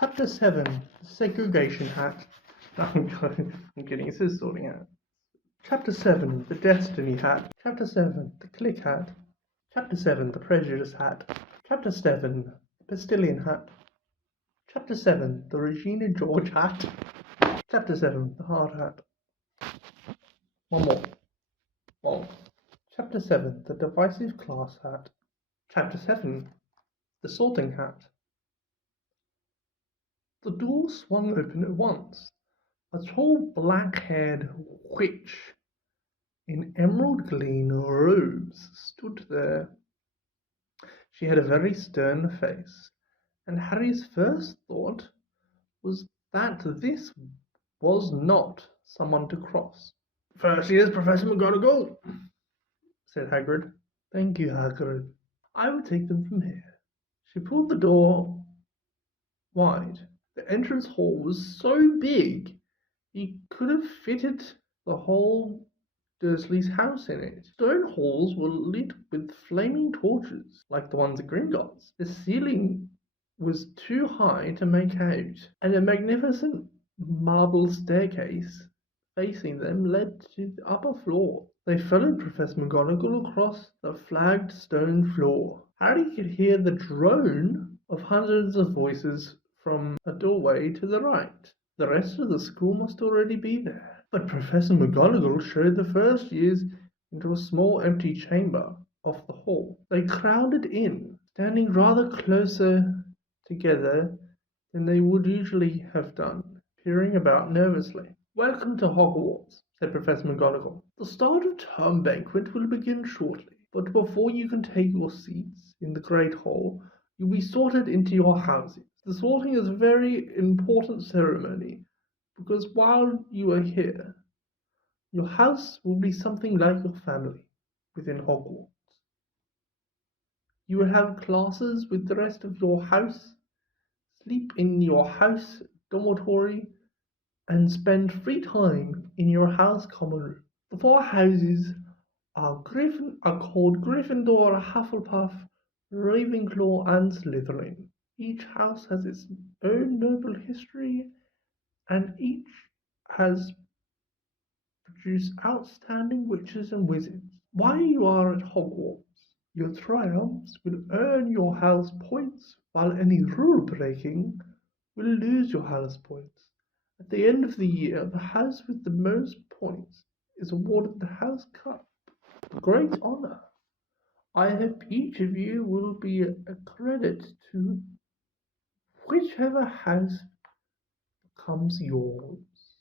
Chapter 7, the Segregation Hat. I'm kidding, it's his sorting hat. Chapter 7, the Destiny Hat. Chapter 7, the Click Hat. Chapter 7, the Prejudice Hat. Chapter 7, the Postilion Hat. Chapter 7, the Regina George Hat. Chapter 7, the Hard Hat. One more. One. Chapter 7, the Divisive Class Hat. Chapter 7, the Sorting Hat. The door swung open at once. A tall black-haired witch in emerald green robes stood there. She had a very stern face, and Harry's first thought was that this was not someone to cross. "First year's Professor McGonagall," said Hagrid. "Thank you, Hagrid. I will take them from here." She pulled the door wide. The entrance hall was so big he could have fitted the whole Dursley's house in it. Stone halls were lit with flaming torches, like the ones at Gringotts. The ceiling was too high to make out, and a magnificent marble staircase facing them led to the upper floor. They followed Professor McGonagall across the flagged stone floor. Harry could hear the drone of hundreds of voices from a doorway to the right. The rest of the school must already be there. But Professor McGonagall showed the first years into a small empty chamber off the hall. They crowded in, standing rather closer together than they would usually have done, peering about nervously. "Welcome to Hogwarts," said Professor McGonagall. "The start of term banquet will begin shortly, but before you can take your seats in the Great Hall, you'll be sorted into your houses. The sorting is a very important ceremony, because while you are here, your house will be something like your family within Hogwarts. You will have classes with the rest of your house, sleep in your house dormitory, and spend free time in your house common room. The 4 houses are called Gryffindor, Hufflepuff, Ravenclaw, and Slytherin. Each house has its own noble history, and each has produced outstanding witches and wizards. While you are at Hogwarts, your triumphs will earn your house points, while any rule breaking will lose your house points. At the end of the year, the house with the most points is awarded the House Cup, a great honor. I hope each of you will be a credit to whichever house becomes yours.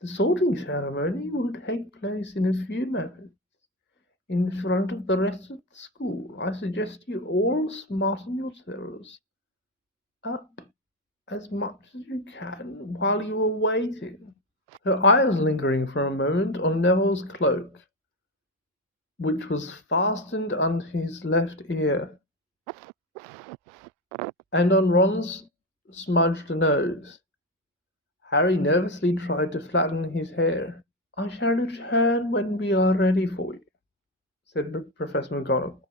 The sorting ceremony will take place in a few moments in front of the rest of the school. I suggest you all smarten yourselves up as much as you can while you are waiting." Her eye was lingering for a moment on Neville's cloak, which was fastened under his left ear, and on Ron's smudged nose. Harry nervously tried to flatten his hair. "I shall return when we are ready for you," said Professor McGonagall.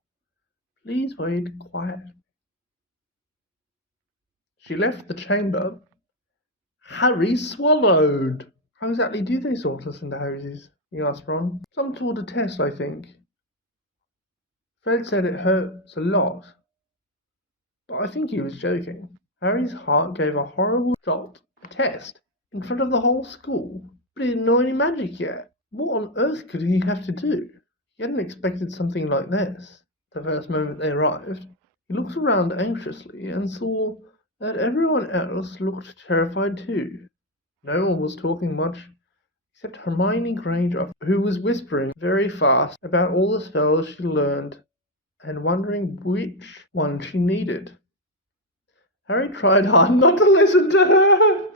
"Please wait quietly." She left the chamber. Harry swallowed. "How exactly do they sort us into houses?" he asked Ron. "Some sort of test, I think. Fred said it hurts a lot, but I think he was joking." Harry's heart gave a horrible jolt. A test? In front of the whole school? But he didn't know any magic yet. What on earth could he have to do? He hadn't expected something like this the first moment they arrived. He looked around anxiously and saw that everyone else looked terrified too. No one was talking much except Hermione Granger, who was whispering very fast about all the spells she learned and wondering which one she needed. Harry tried hard not to listen to her.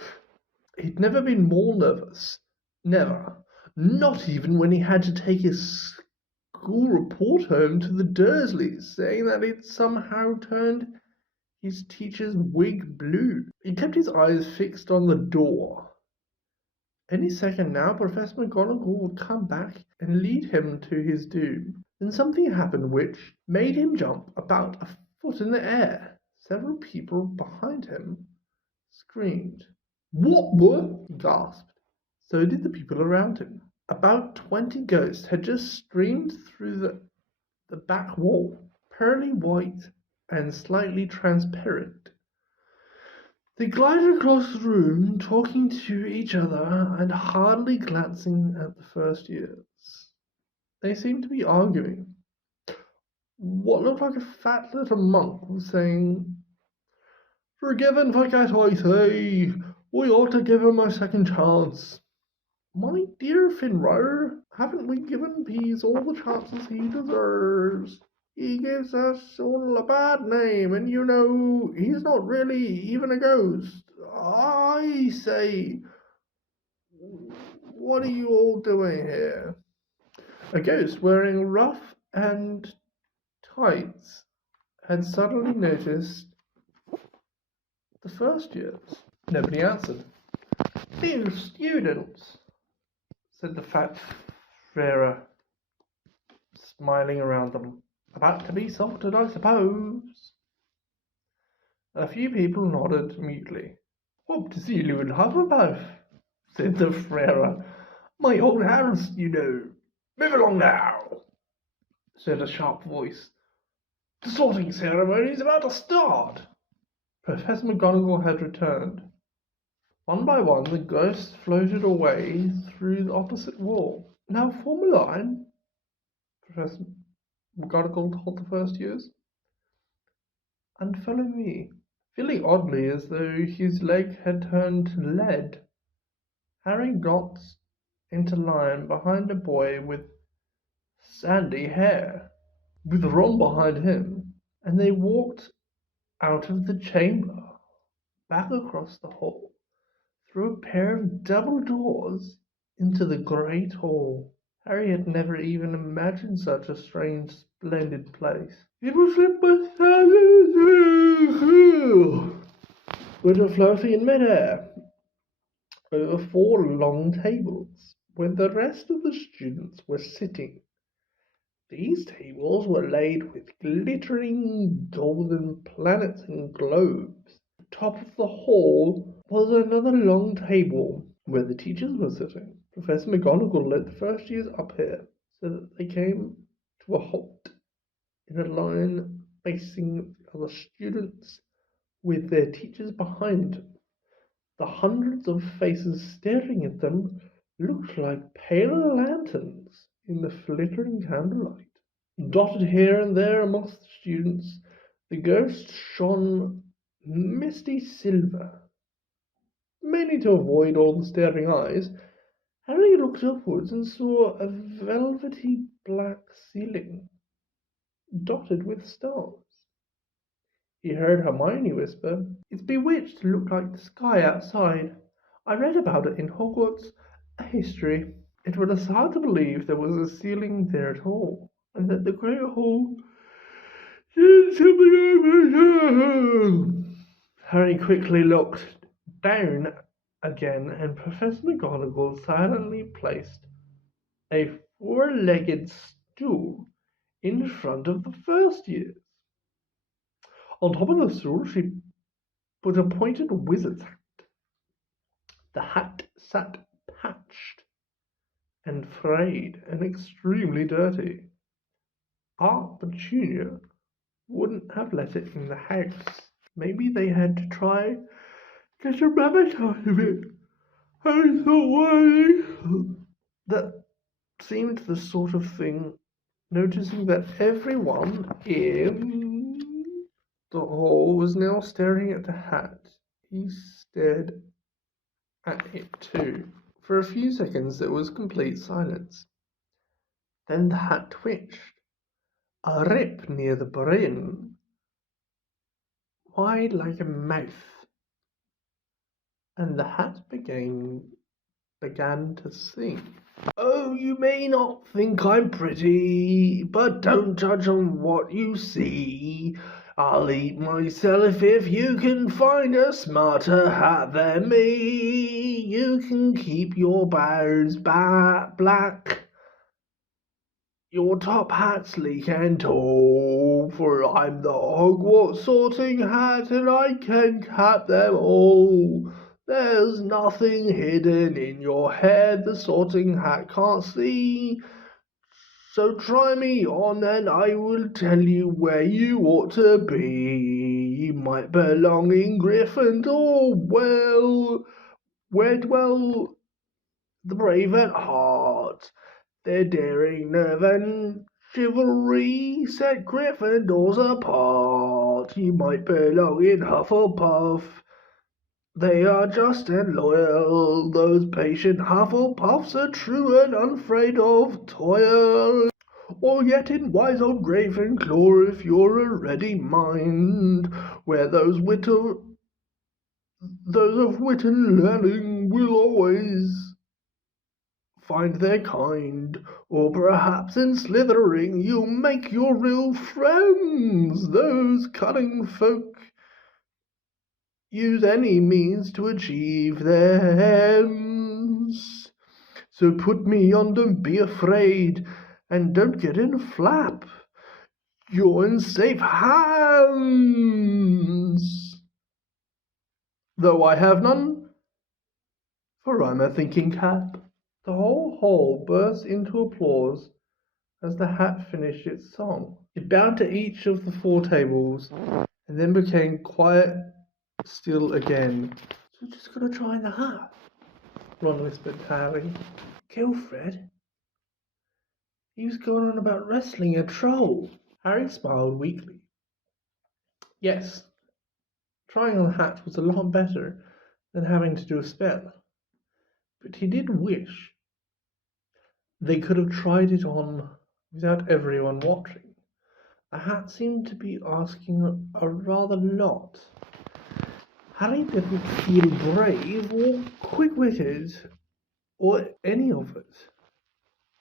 He'd never been more nervous. Never. Not even when he had to take his school report home to the Dursleys, saying that it somehow turned his teacher's wig blue. He kept his eyes fixed on the door. Any second now, Professor McGonagall would come back and lead him to his doom. Then something happened which made him jump about a foot in the air. Several people behind him screamed. "What the?" he gasped. So did the people around him. About 20 ghosts had just streamed through the back wall, pearly white and slightly transparent. They glided across the room, talking to each other and hardly glancing at the first years. They seemed to be arguing. What looked like a fat little monk was saying, "Forgive and forget, I say. We ought to give him a second chance." "My dear Finrod, haven't we given Pease all the chances he deserves? He gives us all a bad name, and you know, he's not really even a ghost. I say, what are you all doing here?" A ghost wearing ruff and tights had suddenly noticed the first years. Nobody answered. "New students," said the fat Frere, smiling around them. "About to be sorted, I suppose." A few people nodded mutely. "Hope to see you in Hufflepuff," said the Frere. "My old house, you know." "Move along now," said a sharp voice. "The sorting ceremony is about to start." Professor McGonagall had returned. One by one, the ghosts floated away through the opposite wall. "Now form a line," Professor McGonagall told the first years, "and follow me." Feeling oddly as though his leg had turned lead, Harry got into line behind a boy with sandy hair, with Ron behind him, and they walked out of the chamber, back across the hall, through a pair of double doors into the great hall. Harry had never even imagined such a strange, splendid place. It was lit by which were floating in midair over 4 long tables, where the rest of the students were sitting. These tables were laid with glittering golden planets and globes. At the top of the hall was another long table where the teachers were sitting. Professor McGonagall led the first years up here so that they came to a halt in a line facing the other students with their teachers behind them. The hundreds of faces staring at them looked like pale lanterns in the flickering candlelight. Dotted here and there amongst the students, the ghosts shone misty silver. Mainly to avoid all the staring eyes, Harry looked upwards and saw a velvety black ceiling, dotted with stars. He heard Hermione whisper, "It's bewitched to look like the sky outside. I read about it in Hogwarts history. It was hard to believe there was a ceiling there at all, and that the great hall did something." Harry quickly looked down again, and Professor McGonagall silently placed a 4-legged stool in front of the first years. On top of the stool, she put a pointed wizard's hat. The hat sat patched and frayed and extremely dirty. Aunt Petunia wouldn't have let it in the house. Maybe they had to try get a rabbit out of it. I thought, why? That seemed the sort of thing. Noticing that everyone in the hall was now staring at the hat, he stared at it too. For a few seconds there was complete silence. Then the hat twitched. A rip near the brim, wide like a mouth, and the hat began to sing. "Oh, you may not think I'm pretty, but don't judge on what you see. I'll eat myself if you can find a smarter hat than me. You can keep your brows black." Your top hat's sleek and tall, for I'm the Hogwarts sorting hat, and I can cap them all. There's nothing hidden in your head the sorting hat can't see. So try me on, and I will tell you where you ought to be. You might belong in Gryffindor, well, where dwell the brave at heart. Their daring, nerve, and chivalry set Gryffindors apart. You might belong in Hufflepuff. They are just and loyal. Those patient Hufflepuffs are true and unafraid of toil. Or yet in wise old Ravenclaw, if you're a ready mind, where those of wit and learning will always find their kind. Or perhaps in Slytherin you'll make your real friends. Those cunning folk use any means to achieve their ends. So put me on, don't be afraid, and don't get in a flap. You're in safe hands. Though I have none, for I'm a thinking cap. The whole hall burst into applause as the hat finished its song. It bowed to each of the 4 tables, and then became quiet still again. So we're just gonna try the hat, Ron whispered to Harry. Gilfred? He was going on about wrestling a troll. Harry smiled weakly. Yes, trying on the hat was a lot better than having to do a spell. But he did wish they could have tried it on without everyone watching. The hat seemed to be asking a rather lot. Harry didn't feel brave or quick-witted or any of it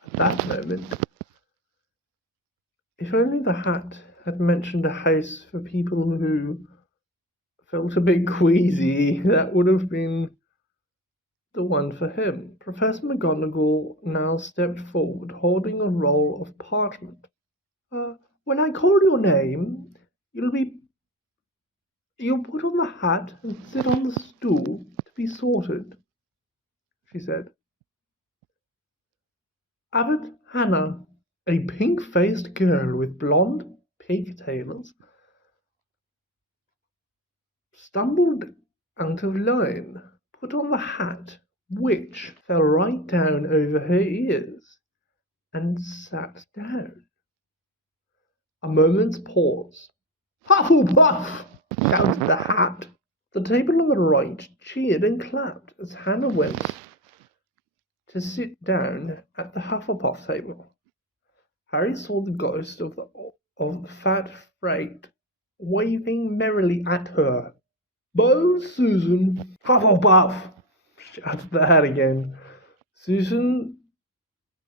at that moment. If only the hat had mentioned a house for people who felt a bit queasy, that would have been the one for him. Professor McGonagall now stepped forward, holding a roll of parchment. When I call your name, you'll put on the hat and sit on the stool to be sorted, she said. Abbot Hannah, a pink-faced girl with blonde pigtails, stumbled out of line, put on the hat, which fell right down over her ears, and sat down. A moment's pause. Hufflepuff! Shouted the hat. The table on the right cheered and clapped as Hannah went to sit down at the Hufflepuff table. Harry saw the ghost of the fat Freight waving merrily at her. Bo Susan! Hufflepuff! Shouted the hat again. Susan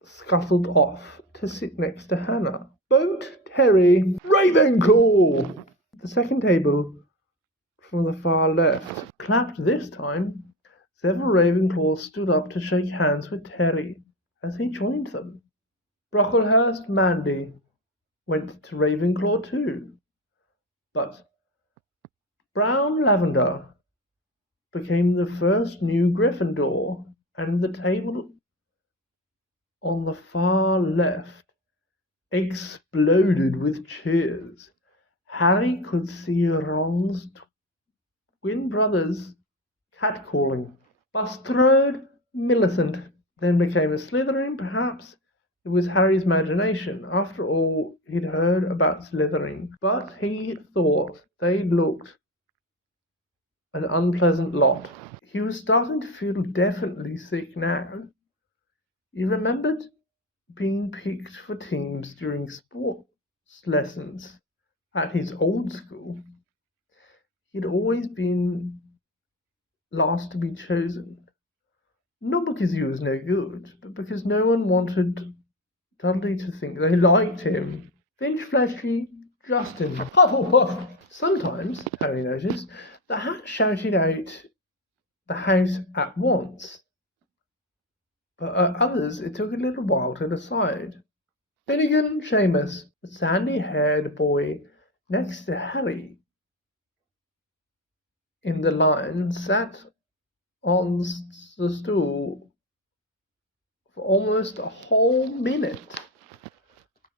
scuttled off to sit next to Hannah. Boat Terry! Ravenclaw! The second table from the far left clapped this time. Several Ravenclaws stood up to shake hands with Terry as he joined them. Brocklehurst Mandy went to Ravenclaw too, but Brown Lavender became the first new Gryffindor, and the table on the far left exploded with cheers. Harry could see Ron's twin brothers catcalling. Bulstrode Millicent then became a Slytherin. Perhaps it was Harry's imagination. After all, he'd heard about Slytherin, but he thought they looked an unpleasant lot. He was starting to feel definitely sick now. He remembered being picked for teams during sports lessons at his old school. He'd always been last to be chosen. Not because he was no good, but because no one wanted Dudley to think they liked him. Finch Fletchley, Justin, Hufflepuff. Sometimes, Harry noticed, the hat shouted out the house at once, but at others it took a little while to decide. Finnegan Seamus, the sandy-haired boy next to Harry in the line, sat on the stool for almost a whole minute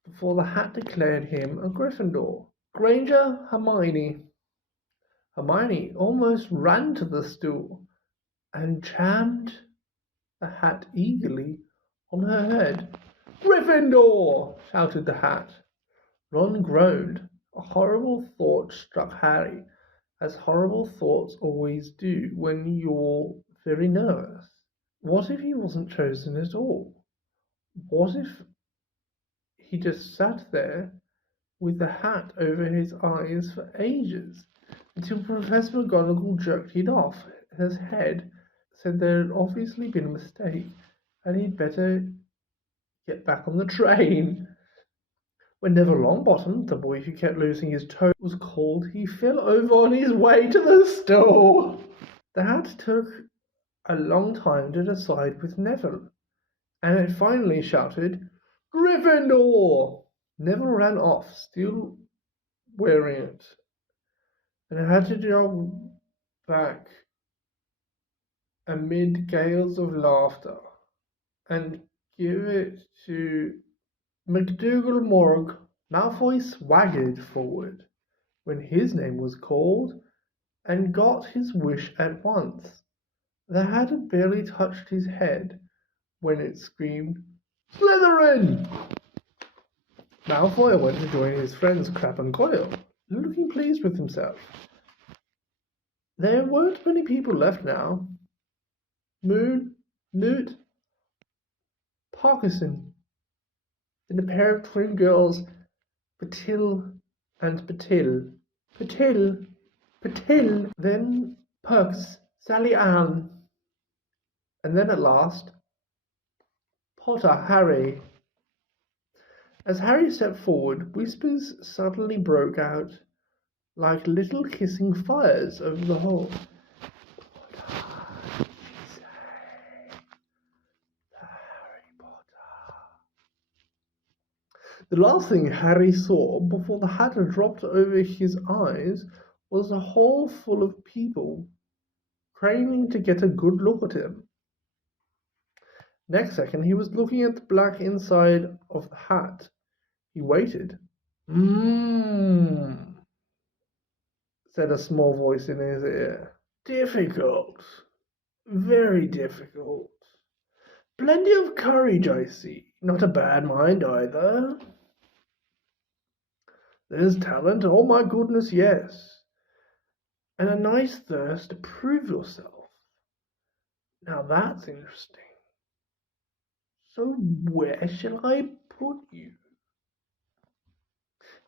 before the hat declared him a Gryffindor. Granger, Hermione almost ran to the stool and jammed the hat eagerly on her head. Gryffindor! Shouted the hat. Ron groaned. A horrible thought struck Harry, as horrible thoughts always do when you're very nervous. What if he wasn't chosen at all? What if he just sat there with the hat over his eyes for ages, until Professor McGonagall jerked it off his head, said there had obviously been a mistake, and he'd better get back on the train. When Neville Longbottom, the boy who kept losing his toe, was called, he fell over on his way to the store. The hat took a long time to decide with Neville, and it finally shouted, Gryffindor! Neville ran off, still wearing it, and had to jog back amid gales of laughter and give it to McDougal Morg. Malfoy swaggered forward when his name was called and got his wish at once. The hat had barely touched his head when it screamed, Slytherin! Malfoy went to join his friends Crabbe and Goyle, looking pleased with himself. There weren't many people left now. Moon, Newt, Parkinson, and a pair of twin girls, Patil and Patil. Patil, then Perks, Sally Ann, and then at last, Potter Harry. As Harry stepped forward, whispers suddenly broke out like little kissing fires over the hall. Potter, she said. Harry Potter. The last thing Harry saw before the hat had dropped over his eyes was a hall full of people craning to get a good look at him. Next second, he was looking at the black inside of the hat. He waited. Said a small voice in his ear. Difficult. Very difficult. Plenty of courage, I see. Not a bad mind either. There's talent, oh my goodness, yes. And a nice thirst to prove yourself. Now that's interesting. So where shall I put you?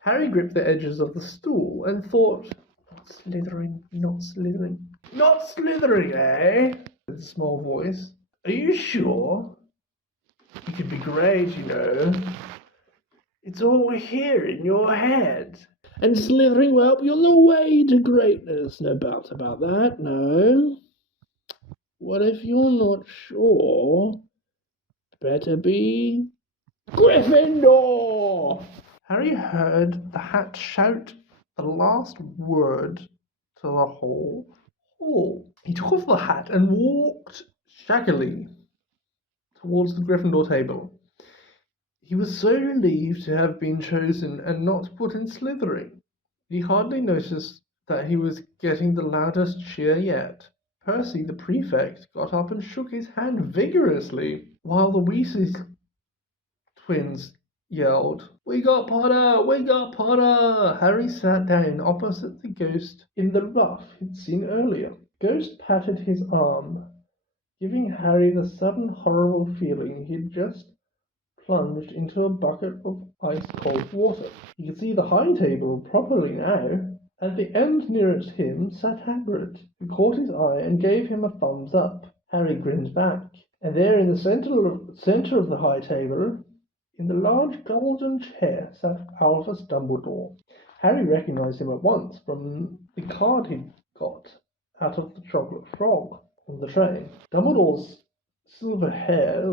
Harry gripped the edges of the stool and thought, Not Slytherin. Not Slytherin, eh? Said a small voice. Are you sure? You could be great, you know. It's all here in your head. And Slytherin will help you on the way to greatness. No doubt about that, no. What if you're not sure? Better be Gryffindor! Harry heard the hat shout the last word to the whole hall. He took off the hat and walked shaggily towards the Gryffindor table. He was so relieved to have been chosen and not put in Slytherin. He hardly noticed that he was getting the loudest cheer yet. Percy, the prefect, got up and shook his hand vigorously, while the Weasley twins yelled, We got Potter! We got Potter! Harry sat down opposite the ghost in the rough he'd seen earlier. Ghost patted his arm, giving Harry the sudden horrible feeling he'd just plunged into a bucket of ice-cold water. He could see the high table properly now. At the end nearest him sat Hagrid, who caught his eye and gave him a thumbs up. Harry grinned back, and there in the centre of the high table, in the large golden chair, sat Albus Dumbledore. Harry recognized him at once from the card he'd got out of the Chocolate Frog on the train. Dumbledore's silver hair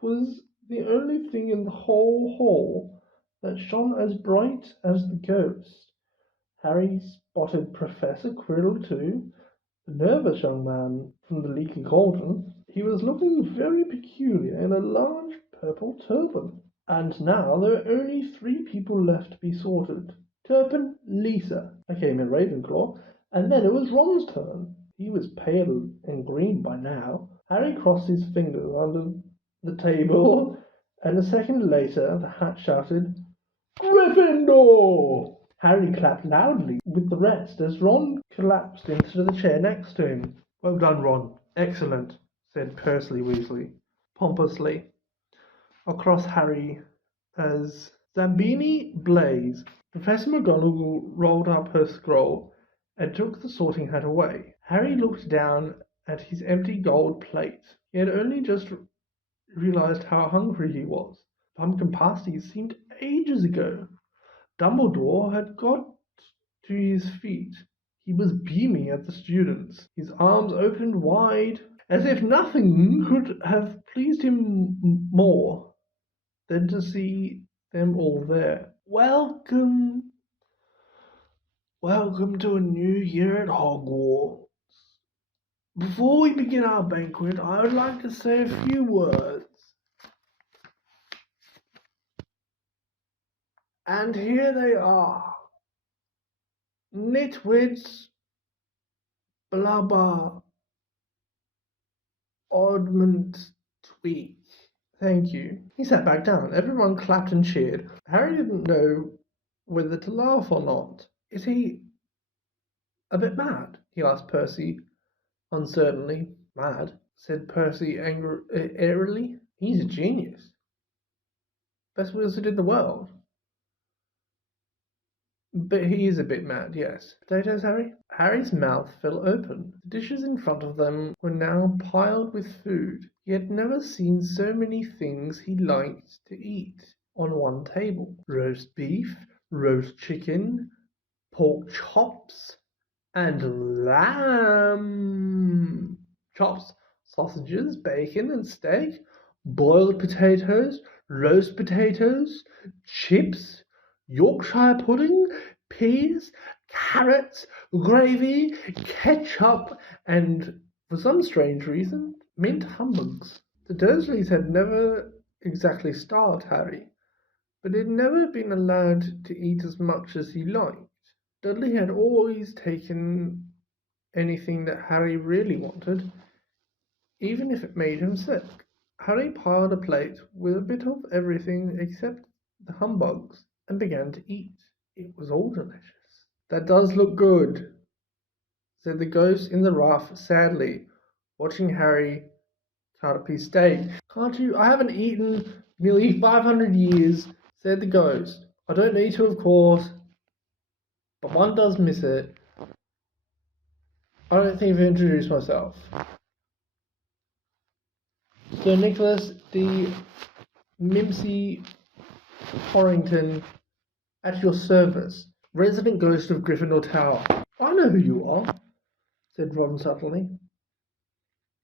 was the only thing in the whole hall that shone as bright as the ghost. Harry spotted Professor Quirrell too, the nervous young man from the leaky cauldron. He was looking very peculiar in a large purple turban. And now there were only 3 people left to be sorted. Turpin, Lisa. I came in Ravenclaw, and then it was Ron's turn. He was pale and green by now. Harry crossed his fingers under the table, and a second later the hat shouted, "Gryffindor!" Harry clapped loudly with the rest as Ron collapsed into the chair next to him. "Well done, Ron. Excellent," said Percy Weasley pompously across Harry as Zambini blazed. Professor McGonagall rolled up her scroll and took the sorting hat away. Harry looked down at his empty gold plate. He had only just realized how hungry he was. Pumpkin pasties seemed ages ago. Dumbledore had got to his feet. He was beaming at the students, his arms opened wide, as if nothing could have pleased him more than to see them all there. Welcome to a new year at Hogwarts. Before we begin our banquet, I would like to say a few words. And here they are. Nitwits, Blubber, Oddment, Tweak. Thank you. He sat back down. Everyone clapped and cheered. Harry didn't know whether to laugh or not. Is he a bit mad? He asked Percy uncertainly. Mad? Said Percy airily. He's a genius. Best wizard in the world. But he is a bit mad, yes. Potatoes, Harry? Harry's mouth fell open. The dishes in front of them were now piled with food. He had never seen so many things he liked to eat on one table. Roast beef, roast chicken, pork chops, and lamb chops, sausages, bacon and steak, boiled potatoes, roast potatoes, chips, Yorkshire pudding, peas, carrots, gravy, ketchup, and, for some strange reason, mint humbugs. The Dursleys had never exactly starved Harry, but he'd never been allowed to eat as much as he liked. Dudley had always taken anything that Harry really wanted, even if it made him sick. Harry piled a plate with a bit of everything except the humbugs and began to eat. It was all delicious. That does look good, said the ghost in the ruff sadly, watching Harry cut up his steak. Can't you? I haven't eaten nearly 500 years, said the ghost. I don't need to, of course, but one does miss it. I don't think I've introduced myself. Sir Nicholas D. Mimsy Torrington, at your service, resident ghost of Gryffindor Tower. I know who you are, said Ron subtly.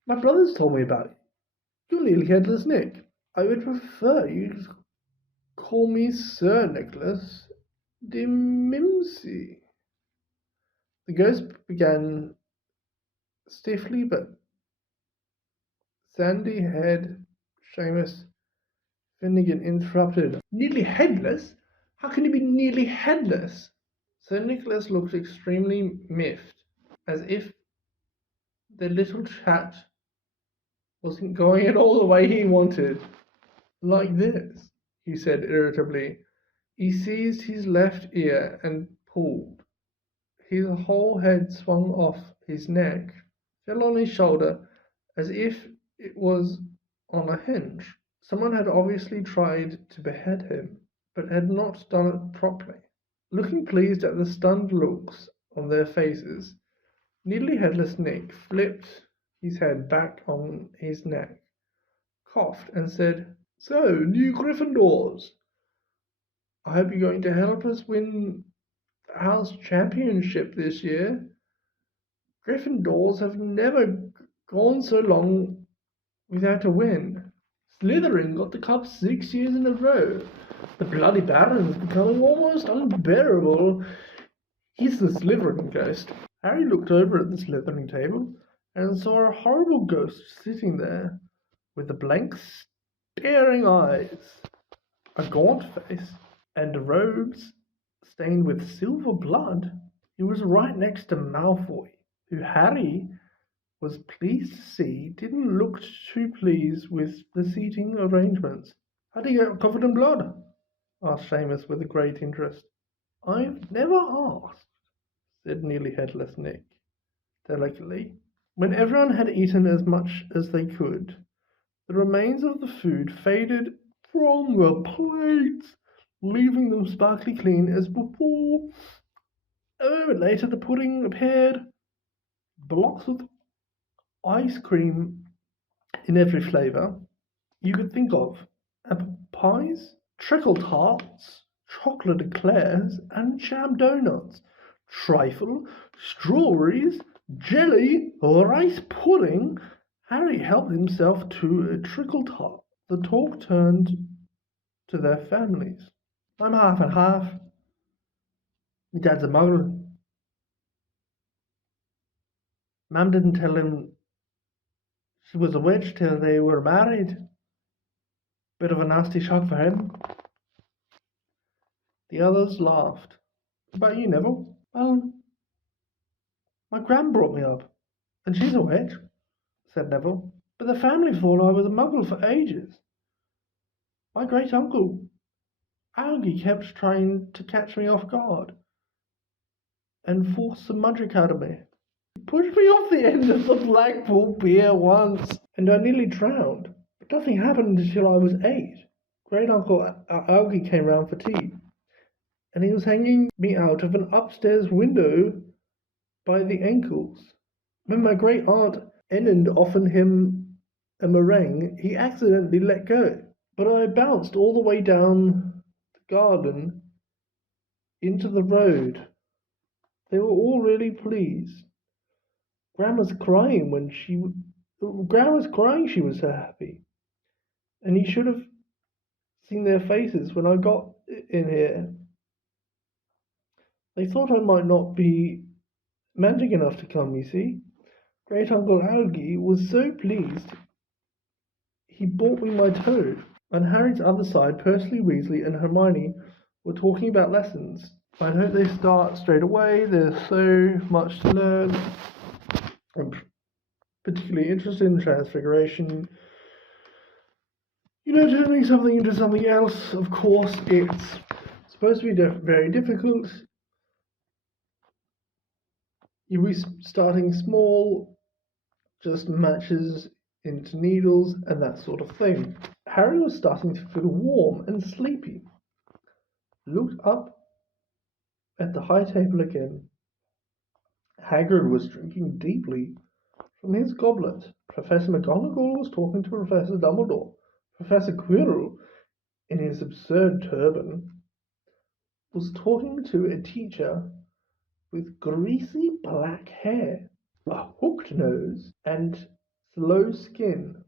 My brothers told me about you. You're Nearly Headless Nick. I would prefer you to call me Sir Nicholas de Mimsy. The ghost began stiffly, but sandy-haired Seamus Finnegan interrupted. Nearly headless? How can you be nearly headless? Sir Nicholas looked extremely miffed, as if the little chat wasn't going at all the way he wanted. Like this, he said irritably. He seized his left ear and pulled. His whole head swung off his neck, fell on his shoulder as if it was on a hinge. Someone had obviously tried to behead him, but had not done it properly. Looking pleased at the stunned looks on their faces, Nearly Headless Nick flipped his head back on his neck, coughed, and said, So, new Gryffindors. I hope you're going to help us win the house championship this year. Gryffindors have never gone so long without a win. Slytherin got the cup 6 years in a row. The bloody Baron's becoming almost unbearable. He's the Slytherin ghost. Harry looked over at the Slytherin table and saw a horrible ghost sitting there with the blank, staring eyes, a gaunt face, and robes stained with silver blood. He was right next to Malfoy, who Harry was pleased to see didn't look too pleased with the seating arrangements. "How do you get covered in blood?" asked Seamus with a great interest. "I've never asked," said nearly headless Nick, delicately. When everyone had eaten as much as they could, the remains of the food faded from the plates, leaving them sparkly clean as before. A moment later, the pudding appeared, blocks of ice cream in every flavour you could think of: apple pies, treacle tarts, chocolate eclairs, and jam donuts, trifle, strawberries, jelly, rice pudding. Harry helped himself to a treacle tart. The talk turned to their families. "I'm half and half. My dad's a muggle. Mum didn't tell him she was a witch till they were married. Bit of a nasty shock for him." The others laughed. "What about you, Neville?" "Well, my gran brought me up, and she's a witch," said Neville. "But the family thought I was a muggle for ages. My great uncle, Algie, kept trying to catch me off guard and force some magic out of me. He pushed me off the end of the Blackpool Pier once, and I nearly drowned. But nothing happened until I was 8. Great uncle Algie came round for tea, and he was hanging me out of an upstairs window by the ankles. When my great aunt Enid offered him a meringue, he accidentally let go, but I bounced all the way down the garden into the road. They were all really pleased. Grandma's crying she was so happy, and you should have seen their faces when I got in here. They thought I might not be magic enough to come, you see. Great Uncle Algie was so pleased he bought me my toad." On Harry's other side, Percy Weasley and Hermione were talking about lessons. "I hope they start straight away. There's so much to learn. I'm particularly interested in Transfiguration. Turning something into something else. Of course, it's supposed to be very difficult. You'll be starting small, just matches into needles and that sort of thing." Harry was starting to feel warm and sleepy. Looked up at the high table again. Hagrid was drinking deeply from his goblet. Professor McGonagall was talking to Professor Dumbledore. Professor Quirrell, in his absurd turban, was talking to a teacher with greasy black hair, a hooked nose, and slow skin.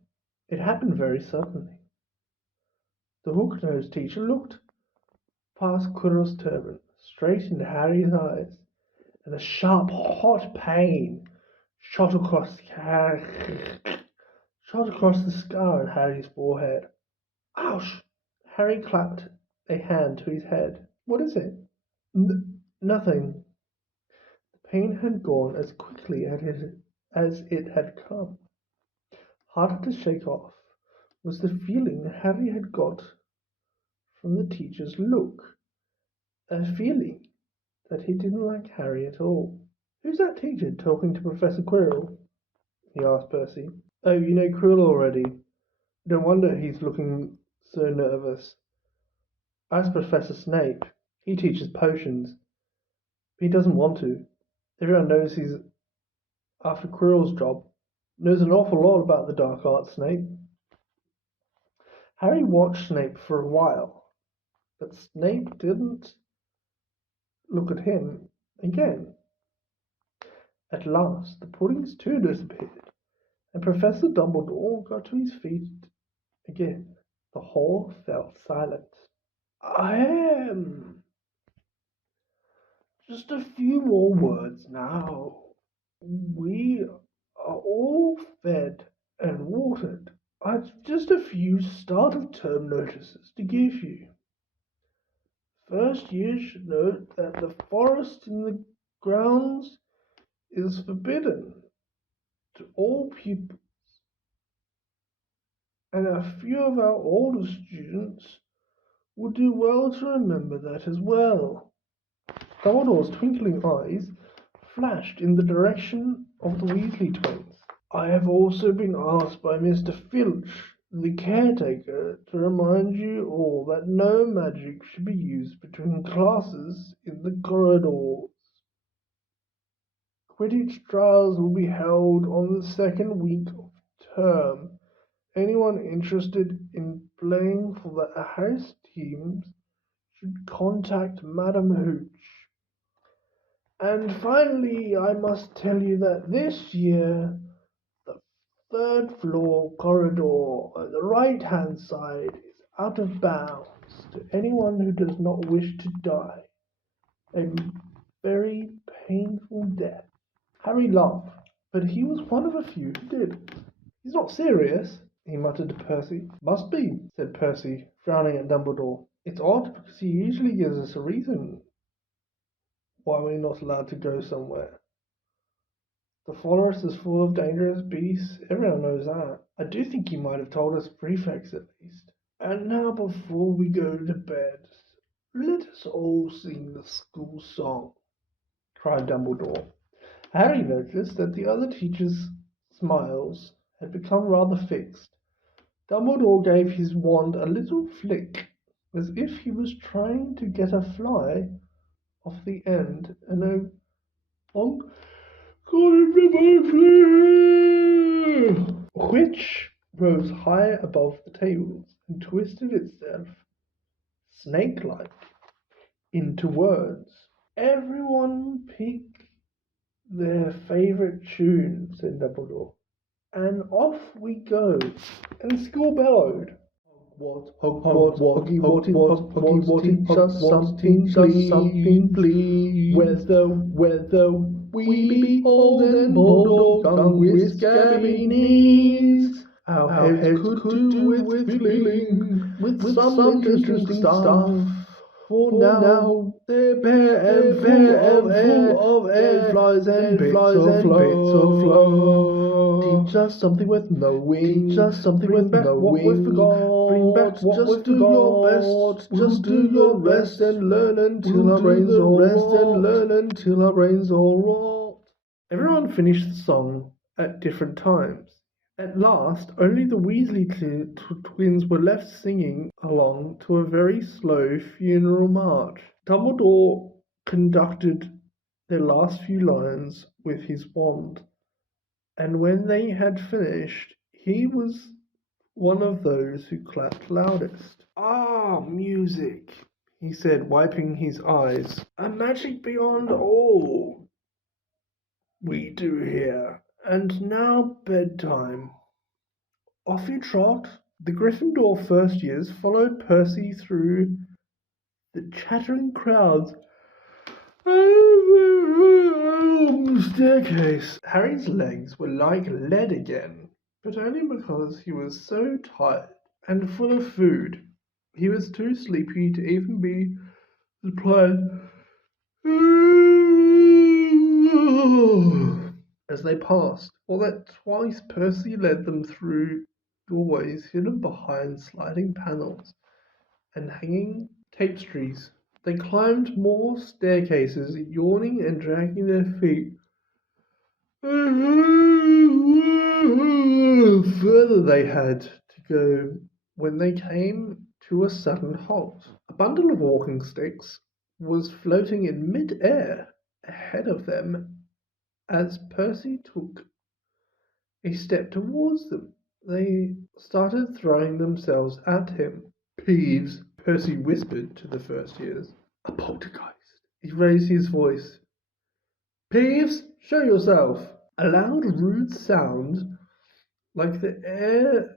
It happened very suddenly. The hooked-nosed teacher looked past Quirrell's turban, straight into Harry's eyes, and a sharp, hot pain shot across the scar on Harry's forehead. "Ouch!" Harry clapped a hand to his head. "What is it?" Nothing." The pain had gone as quickly as it had come. Harder to shake off was the feeling Harry had got from the teacher's look, a feeling that he didn't like Harry at all. "Who's that teacher talking to Professor Quirrell?" he asked Percy. "Oh, you know Quirrell already. No wonder he's looking so nervous. Ask Professor Snape. He teaches potions. But he doesn't want to. Everyone knows he's after Quirrell's job. Knows an awful lot about the dark arts, Snape." Harry watched Snape for a while, but Snape didn't look at him again. At last, the puddings too disappeared, and Professor Dumbledore got to his feet Again, the hall fell silent. Just a few more words now. We are all fed and watered. I've just a few start of term notices to give you. First year should note that the forest in the grounds is forbidden to all pupils, and a few of our older students would do well to remember that as well. Dumbledore's twinkling eyes flashed in the direction of the Weasley twins. I have also been asked by Mr. Filch, the caretaker, to remind you all that no magic should be used between classes in the corridors. Quidditch trials will be held on the second week of term. Anyone interested in playing for the house teams should contact Madam Hooch. And finally, I must tell you that this year, the third floor corridor on the right-hand side is out of bounds to anyone who does not wish to die a very painful death. Harry laughed, but he was one of a few who did. He's not serious, he muttered to Percy. Must be, said Percy, frowning at Dumbledore. It's odd, because he usually gives us a reason why we're not allowed to go somewhere. The forest is full of dangerous beasts, everyone knows that. I do think he might have told us prefects at least. And now before we go to bed, let us all sing the school song, cried Dumbledore. Harry noticed that the other teachers' smiles had become rather fixed. Dumbledore gave his wand a little flick, as if he was trying to get a fly off the end, and a long which rose high above the tables and twisted itself, snake-like, into words. Everyone pick their favourite tune, said Dumbledore, and off we go. And the school bellowed. Hogwarts, teach us something, please. Whether we be old and bold or young with scabby knees, our heads could do with filling with some interesting stuff. For now they're bare and full of air, flies and bits of flow. Teach us something worth knowing. Teach us something worth knowing. What we forgot. Bring back what just do your best. Just do your best and learn until our brains all rot. Everyone finished the song at different times. At last, only the Weasley twins were left singing along to a very slow funeral march. Dumbledore conducted their last few lines with his wand, and when they had finished, he was one of those who clapped loudest. Ah, music, he said, wiping his eyes. A magic beyond all we do here. And now bedtime. Off you trot. The Gryffindor first years followed Percy through the chattering crowds the staircase. Harry's legs were like lead again, but only because he was so tired and full of food. He was too sleepy to even be surprised. As they passed, or that twice Percy led them through doorways hidden behind sliding panels and hanging tapestries. They climbed more staircases, yawning and dragging their feet. Further they had to go when they came to a sudden halt. A bundle of walking sticks was floating in mid-air ahead of them as Percy took a step towards them. They started throwing themselves at him. Peeves, Percy whispered to the first years. A poltergeist. He raised his voice. Peeves, show yourself. A loud, rude sound, like the air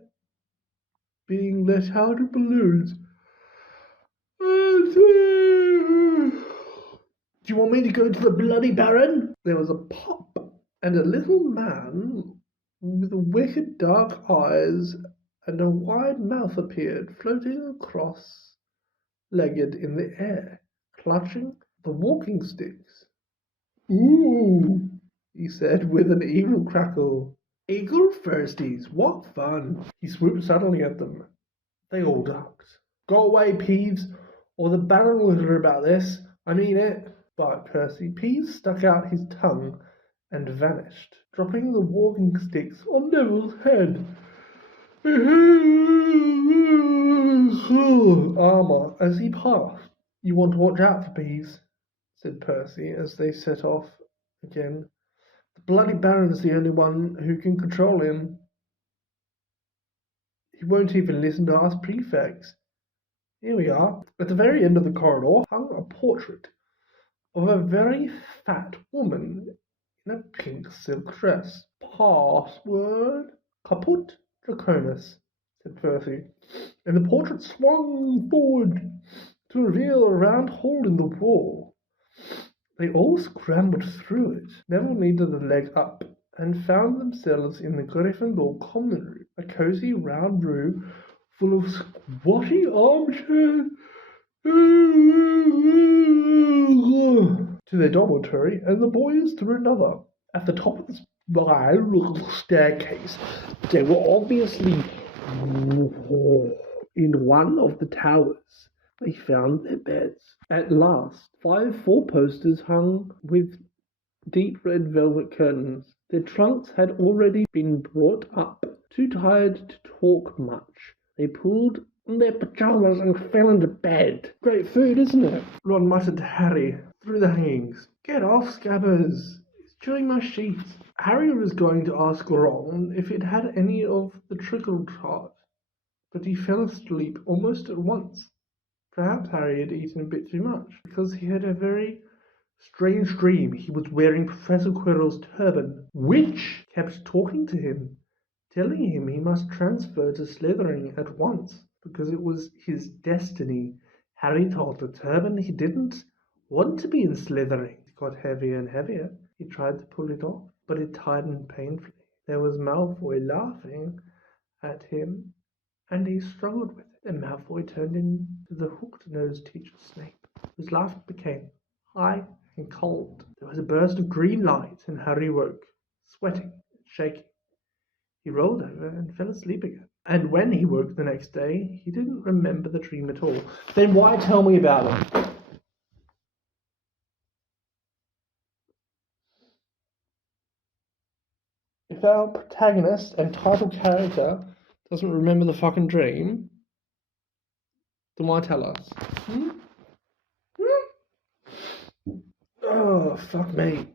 being let out of balloons. Do you want me to go to the Bloody Baron? There was a pop, and a little man with wicked dark eyes and a wide mouth appeared, floating cross-legged in the air, clutching the walking sticks. Ooh, he said with an evil crackle. Eagle firsties, what fun! He swooped suddenly at them. They all ducked. Go away, Peeves, or the Baron will hear about this. I mean it, barked Percy. Peeves stuck out his tongue and vanished, dropping the walking sticks on Neville's head. Armour as he passed. You want to watch out for Peeves, said Percy as they set off again. The Bloody Baron's the only one who can control him. He won't even listen to us prefects. Here we are. At the very end of the corridor hung a portrait of a very fat woman in a pink silk dress. Password? Caput Draconis, said Percy, and the portrait swung forward to reveal a round hole in the wall. They all scrambled through it. Neville needed a leg up, and found themselves in the Gryffindor common room, a cosy round room full of squatty armchairs to their dormitory, and the boys through another. At the top of the spiral staircase, they were obviously in one of the towers. They found their beds. At last, 5 four-posters hung with deep red velvet curtains. Their trunks had already been brought up. Too tired to talk much, they pulled on their pajamas and fell into bed. Great food, isn't it? Ron muttered to Harry through the hangings. Get off, Scabbers. It's chewing my sheets. Harry was going to ask Ron if it had any of the trickle tart, but he fell asleep almost at once. Perhaps Harry had eaten a bit too much, because he had a very strange dream. He was wearing Professor Quirrell's turban, which kept talking to him, telling him he must transfer to Slytherin at once, because it was his destiny. Harry thought the turban he didn't want to be in Slytherin. It got heavier and heavier. He tried to pull it off, but it tightened painfully. There was Malfoy laughing at him, and he struggled with it. Then Malfoy turned into the hooked-nosed teacher Snape, whose laugh became high and cold. There was a burst of green light, and Harry woke, sweating and shaking. He rolled over and fell asleep again. And when he woke the next day, he didn't remember the dream at all. Then why tell me about it? If our protagonist and title character doesn't remember the fucking dream, then why tell us? Oh, fuck me.